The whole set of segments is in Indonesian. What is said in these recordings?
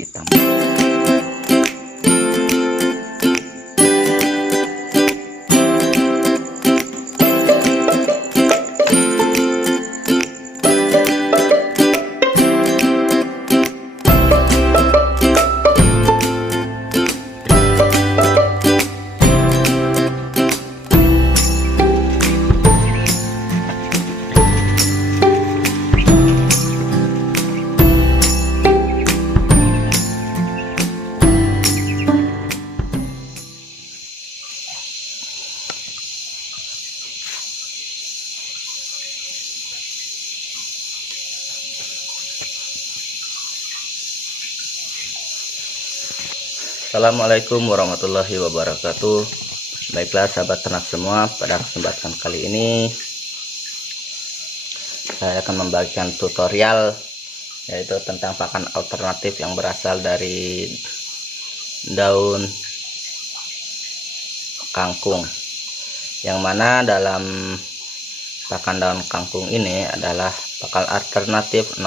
hitam. Assalamualaikum warahmatullahi wabarakatuh. Baiklah sahabat ternak semua, pada kesempatan kali ini saya akan membagikan tutorial yaitu tentang pakan alternatif yang berasal dari daun kangkung, yang mana dalam pakan daun kangkung ini adalah pakan alternatif 0%,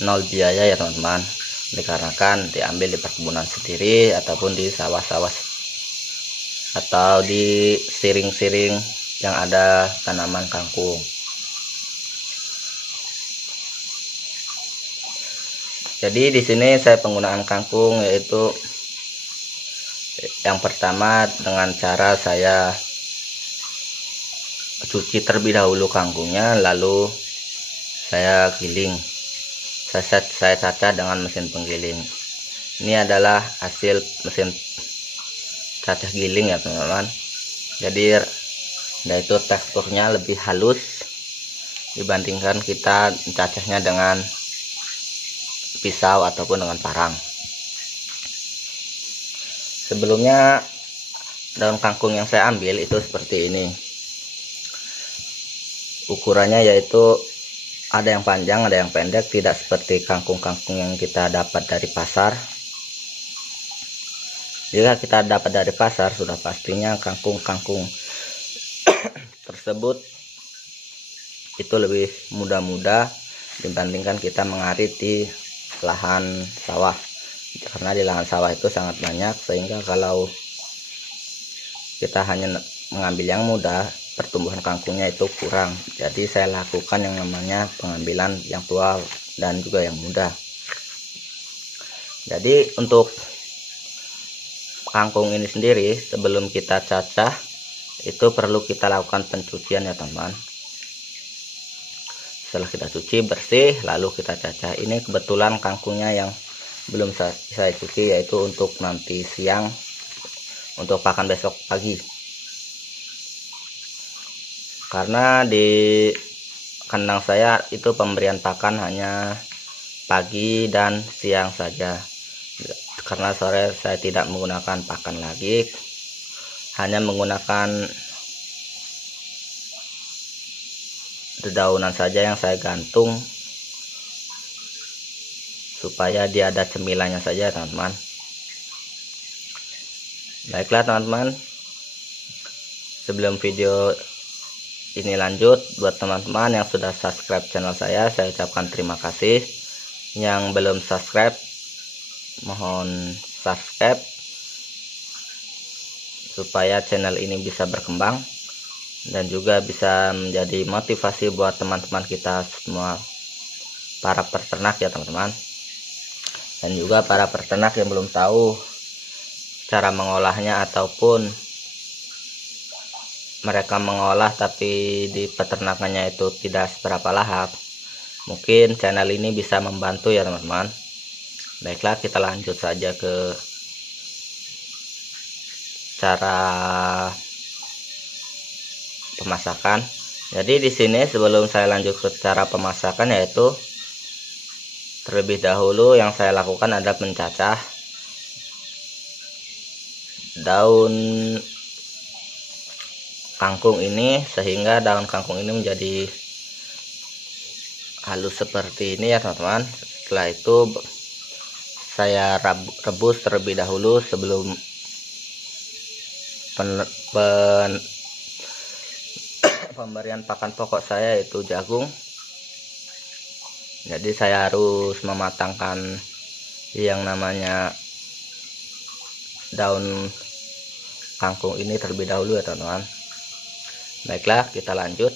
0 biaya ya teman-teman, dikarenakan diambil di perkebunan sendiri ataupun di sawah-sawah atau di siring-siring yang ada tanaman kangkung. Jadi di sini saya penggunaan kangkung yaitu yang pertama dengan cara saya cuci terlebih dahulu kangkungnya, lalu saya giling. Saya cacah dengan mesin penggiling. Ini adalah hasil mesin cacah giling ya teman-teman. Jadi yaitu teksturnya lebih halus dibandingkan kita mencacahnya dengan pisau ataupun dengan parang. Sebelumnya daun kangkung yang saya ambil itu seperti ini. Ukurannya yaitu ada yang panjang, ada yang pendek, tidak seperti kangkung-kangkung yang kita dapat dari pasar. Jika kita dapat dari pasar, sudah pastinya kangkung-kangkung tersebut itu lebih mudah-mudah dibandingkan kita mengarit di lahan sawah. Karena di lahan sawah itu sangat banyak, sehingga kalau kita hanya mengambil yang mudah, pertumbuhan kangkungnya itu kurang. Jadi saya lakukan yang namanya pengambilan yang tua dan juga yang muda. Jadi untuk kangkung ini sendiri, sebelum kita cacah itu perlu kita lakukan pencucian ya teman. Setelah kita cuci bersih, lalu kita cacah. Ini kebetulan kangkungnya yang belum saya cuci, yaitu untuk nanti siang, untuk pakan besok pagi. Karena di kandang saya itu pemberian pakan hanya pagi dan siang saja, karena sore saya tidak menggunakan pakan lagi, hanya menggunakan dedaunan saja yang saya gantung supaya dia ada cemilannya saja teman-teman. Baiklah teman-teman, sebelum video ini lanjut, buat teman-teman yang sudah subscribe channel saya ucapkan terima kasih. Yang belum subscribe, mohon subscribe supaya channel ini bisa berkembang dan juga bisa menjadi motivasi buat teman-teman kita semua, para peternak ya teman-teman. Dan juga para peternak yang belum tahu cara mengolahnya ataupun mereka mengolah tapi di peternakannya itu tidak seberapa lahap, mungkin channel ini bisa membantu ya teman-teman. Baiklah, kita lanjut saja ke cara pemasakan. Jadi di sini sebelum saya lanjut ke cara pemasakan, yaitu terlebih dahulu yang saya lakukan adalah mencacah daun kangkung ini sehingga daun kangkung ini menjadi halus seperti ini ya teman-teman. Setelah itu saya rebus terlebih dahulu sebelum pemberian pakan pokok saya, yaitu jagung. Jadi saya harus mematangkan yang namanya daun kangkung ini terlebih dahulu ya teman-teman. Baiklah, kita lanjut.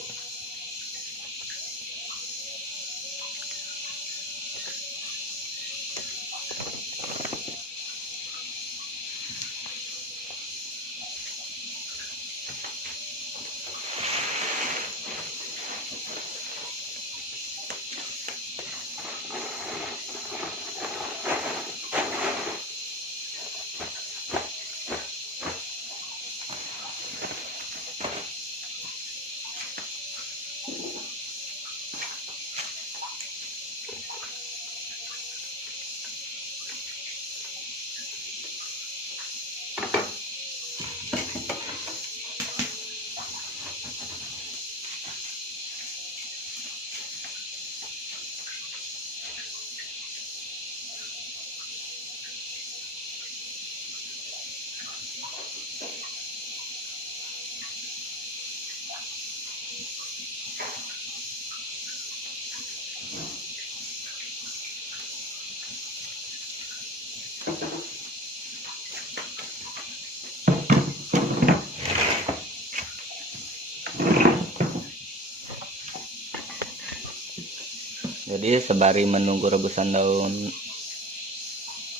Jadi sembari menunggu rebusan daun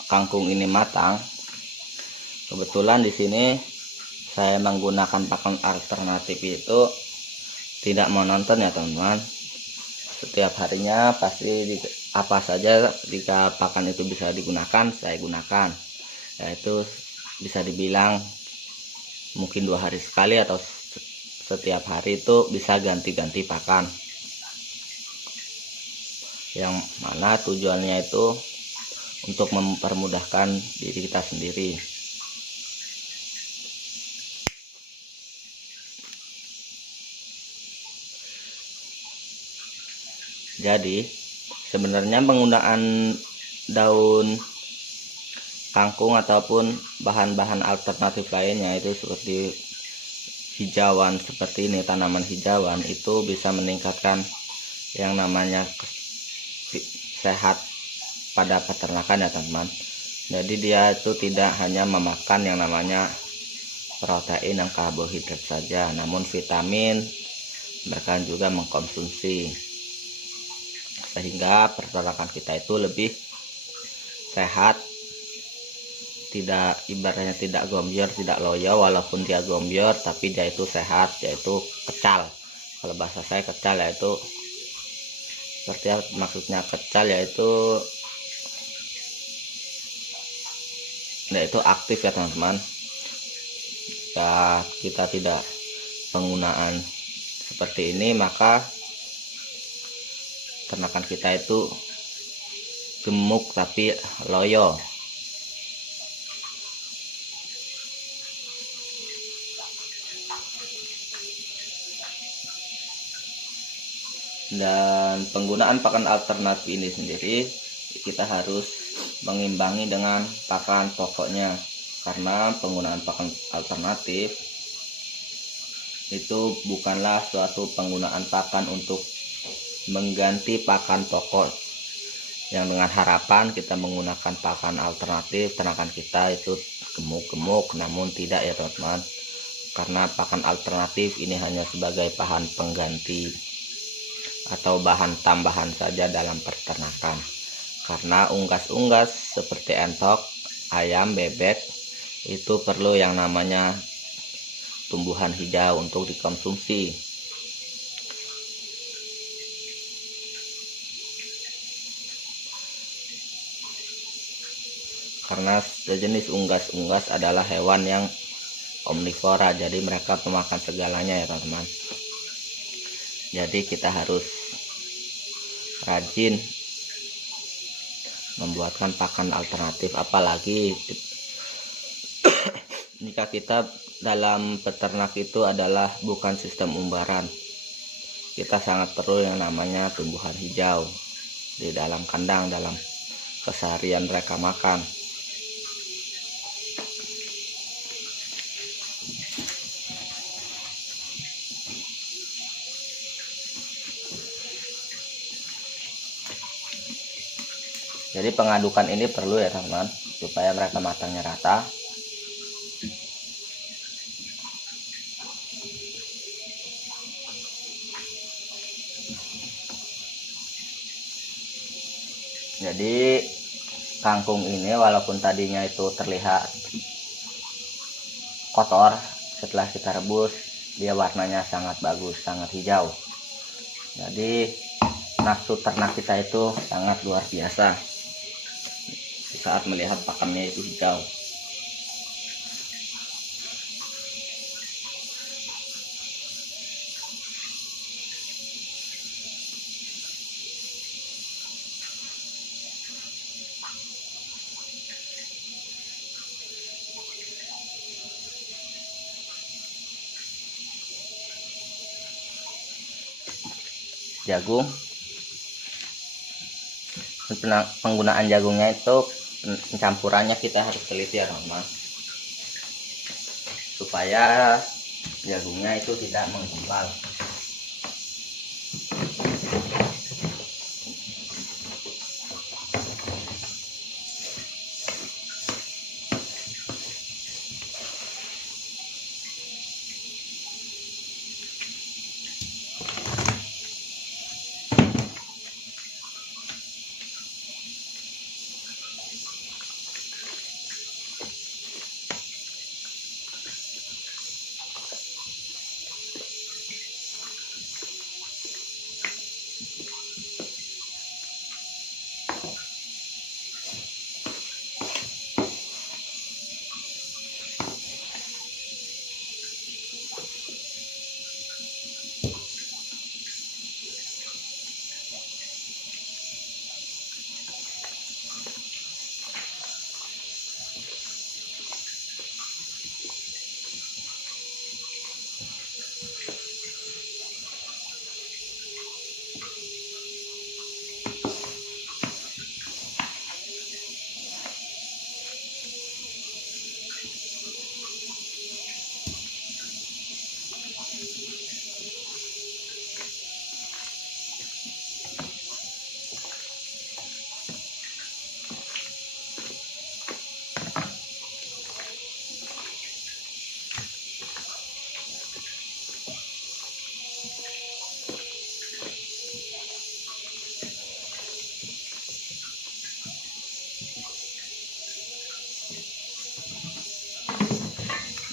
kangkung ini matang, kebetulan di sini saya menggunakan pakan alternatif itu tidak monoton ya teman-teman. Setiap harinya pasti apa saja jika pakan itu bisa digunakan saya gunakan, yaitu bisa dibilang mungkin 2 hari sekali atau setiap hari itu bisa ganti-ganti pakan, yang mana tujuannya itu untuk mempermudahkan diri kita sendiri. Jadi sebenarnya penggunaan daun kangkung ataupun bahan-bahan alternatif lainnya itu seperti hijauan seperti ini, tanaman hijauan itu bisa meningkatkan yang namanya sehat pada peternakan ya teman-teman. Jadi dia itu tidak hanya memakan yang namanya protein dan karbohidrat saja, namun vitamin mereka juga mengkonsumsi, sehingga peternakan kita itu lebih sehat, tidak ibaratnya tidak gombior, tidak loyo. Walaupun dia gombior tapi dia itu sehat, yaitu kecal. Kalau bahasa saya kecal yaitu seperti maksudnya kecal yaitu aktif ya teman-teman. Jika kita tidak penggunaan seperti ini, maka ternakan kita itu gemuk tapi loyo. Dan penggunaan pakan alternatif ini sendiri kita harus mengimbangi dengan pakan pokoknya, karena penggunaan pakan alternatif itu bukanlah suatu penggunaan pakan untuk mengganti pakan pokok, yang dengan harapan kita menggunakan pakan alternatif ternakan kita itu gemuk-gemuk, namun tidak ya teman-teman, karena pakan alternatif ini hanya sebagai bahan pengganti atau bahan tambahan saja dalam peternakan. Karena unggas-unggas seperti entok, ayam, bebek itu perlu yang namanya tumbuhan hijau untuk dikonsumsi. Karena sejenis unggas-unggas adalah hewan yang omnivora, jadi mereka pemakan segalanya ya teman-teman. Jadi kita harus rajin membuatkan pakan alternatif, apalagi jika kita dalam peternak itu adalah bukan sistem umbaran. Kita sangat perlu yang namanya tumbuhan hijau di dalam kandang, dalam keseharian mereka makan. Jadi pengadukan ini perlu ya teman-teman, supaya mereka matangnya rata. Jadi kangkung ini walaupun tadinya itu terlihat kotor, setelah kita rebus dia warnanya sangat bagus, sangat hijau. Jadi nafsu ternak kita itu sangat luar biasa saat melihat pakannya itu hijau. Jagung, penggunaan jagungnya itu pencampurannya kita harus teliti ya teman-teman, supaya jagungnya itu tidak menggumpal.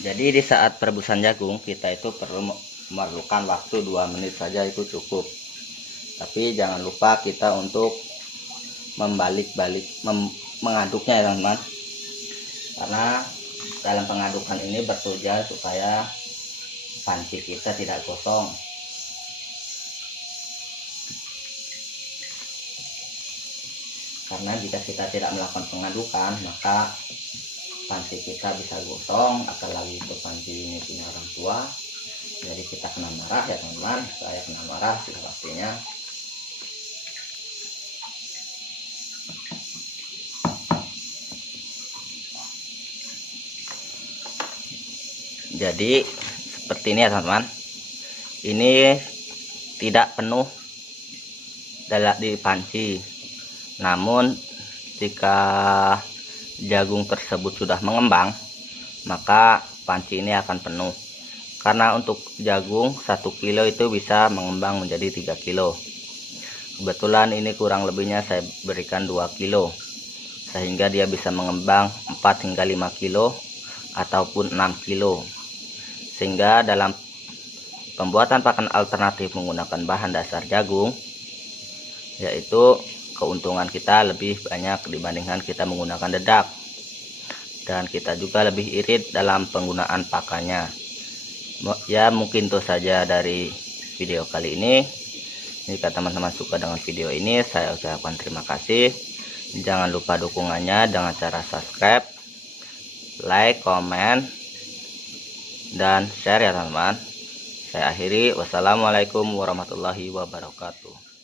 Jadi di saat perebusan jagung kita itu perlu memerlukan waktu 2 menit saja, itu cukup. Tapi jangan lupa kita untuk mengaduknya ya teman-teman, karena dalam pengadukan ini bertujuan supaya panci kita tidak gosong. Karena jika kita tidak melakukan pengadukan, maka panci kita bisa gosong, apalagi itu panci ini punya orang tua, jadi kita kena marah ya teman-teman. Saya kena marah sih pastinya. Jadi seperti ini ya teman-teman, ini tidak penuh di panci, namun jika jagung tersebut sudah mengembang, maka panci ini akan penuh. Karena untuk jagung 1 kilo itu bisa mengembang menjadi 3 kilo. Kebetulan ini kurang lebihnya saya berikan 2 kilo, sehingga dia bisa mengembang 4 hingga 5 kilo ataupun 6 kilo. Sehingga dalam pembuatan pakan alternatif menggunakan bahan dasar jagung, yaitu keuntungan kita lebih banyak dibandingkan kita menggunakan dedak, dan kita juga lebih irit dalam penggunaan pakannya. Ya mungkin itu saja dari video kali ini. Jika teman-teman suka dengan video ini, saya ucapkan terima kasih. Jangan lupa dukungannya dengan cara subscribe, like, komen, dan share ya teman-teman. Saya akhiri, wassalamualaikum warahmatullahi wabarakatuh.